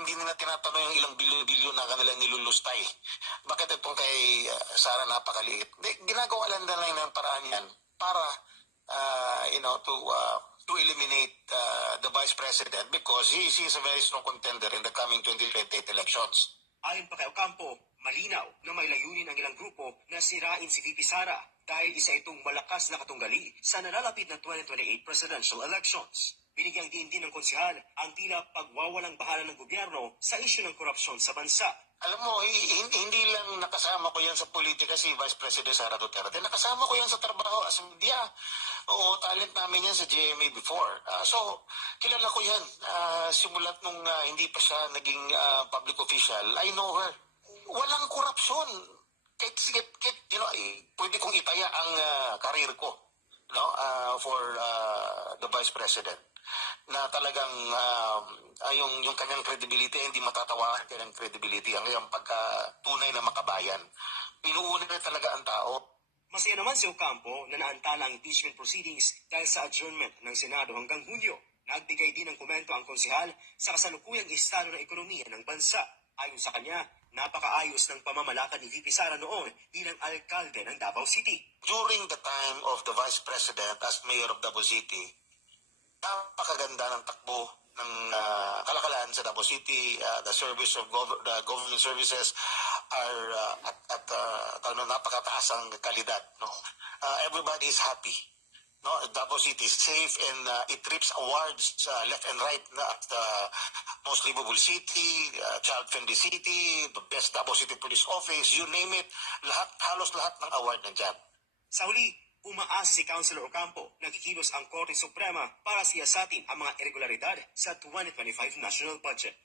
hindi nila tinatanong yung ilang bilyon-bilyon na kanilang nilulustay. Bakit itong kay Sara napakaliit? Ginagawa lang nila ng paraan yan para to eliminate the Vice President because he is a very strong contender in the coming 2028 elections. Ayon pa kay Ocampo, malinaw na may layunin ang ilang grupo na sirain si VP Sara dahil isa itong malakas na katunggali sa nalalapit na 2028 presidential elections. Binigyang diin din ng konsehal ang tila pagwawalang bahala ng gobyerno sa isyu ng korupsyon sa bansa. Alam mo, hindi lang nakasama ko yan sa politika si Vice President Sara Duterte. Nakasama ko yan sa trabaho as media. Oo, talent namin yan sa GMA before. So, kilala ko yan. Simulat nung hindi pa siya naging public official, I know her. Walang korupsyon. Pwede kong itaya ang karir ko for the Vice President na talagang yung kanyang credibility hindi matatawaran kanyang credibility ang iyang pagkatunay na makabayan. Pinuuna na talaga ang tao. Masaya naman si Ocampo na naantala ang impeachment proceedings dahil sa adjournment ng Senado hanggang Hunyo. Nagbigay din ng komento ang konsehal sa kasalukuyang estado ng ekonomiya ng bansa. Ayon sa kanya, napakaayos ng pamamalakad ni VP Sara noon bilang alkalde ng Davao City. During the time of the Vice President as Mayor of Davao City, napakaganda ng takbo ng kalakalan sa Davao City. The service of the government services are at napakataas ang kalidad. Everybody is happy. Davao City is safe and it reaps awards left and right at the most livable city, child-friendly city, the best Davao City Police Office, you name it. Halos lahat ng award nandiyan. Sa huli, umaasa si Councilor Ocampo na kikilos ang Korte Suprema para siyasatin ang mga irregularidad sa 2025 national budget.